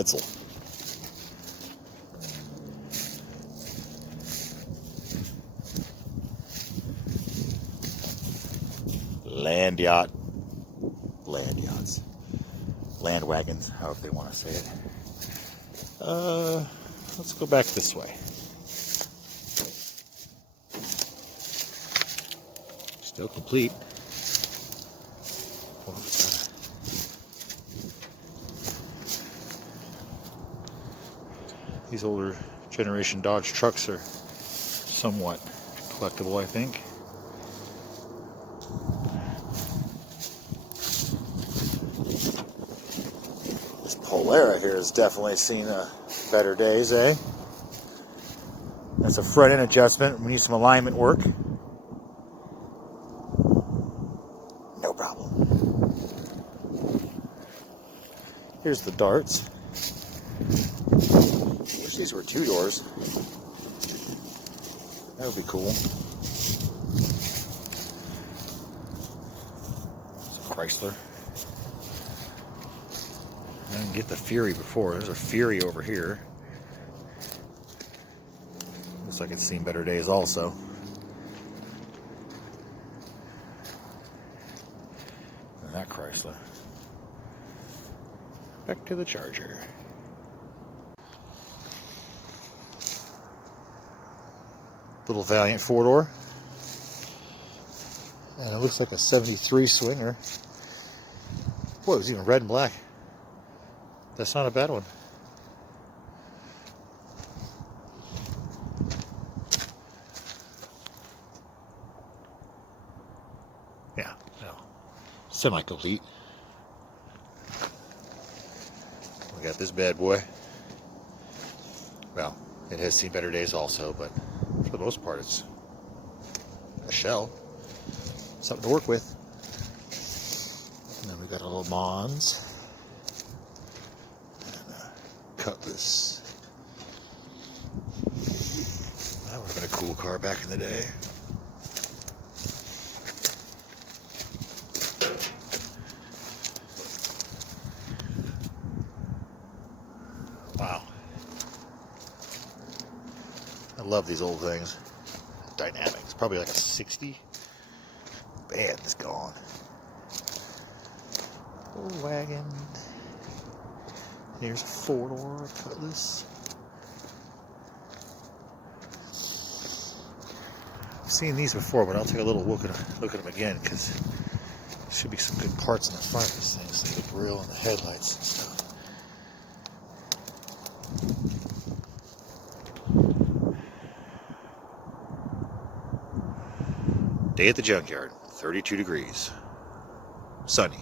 Edsel. Land yachts, land wagons, however they want to say it. Let's go back this way. Still complete. These older generation Dodge trucks are somewhat collectible, I think. This Polera here has definitely seen better days, eh? That's a front end adjustment. We need some alignment work. No problem. Here's the darts. Wish these were 2 doors. That would be cool. It's a Chrysler. I didn't get the Fury before. There's a Fury over here. Looks like it's seen better days also. And that Chrysler. Back to the Charger. Little Valiant 4-door. And it looks like a 73 Swinger. Boy, it was even red and black. That's not a bad one. Yeah, no. Semi-complete. We got this bad boy. Well, it has seen better days also, but for the most part, it's a shell. Something to work with. And then we got a little Mons. And a Cutlass. That would have been a cool car back in the day. Wow. I love these old things. Dynamics. Probably like a 60. Man, it's gone. Old wagon. Here's a 4-door Cutlass. I've seen these before, but I'll take a little look at them again, because there should be some good parts in the front of this thing. See the grill and the headlights and stuff. Day at the junkyard, 32 degrees. Sunny.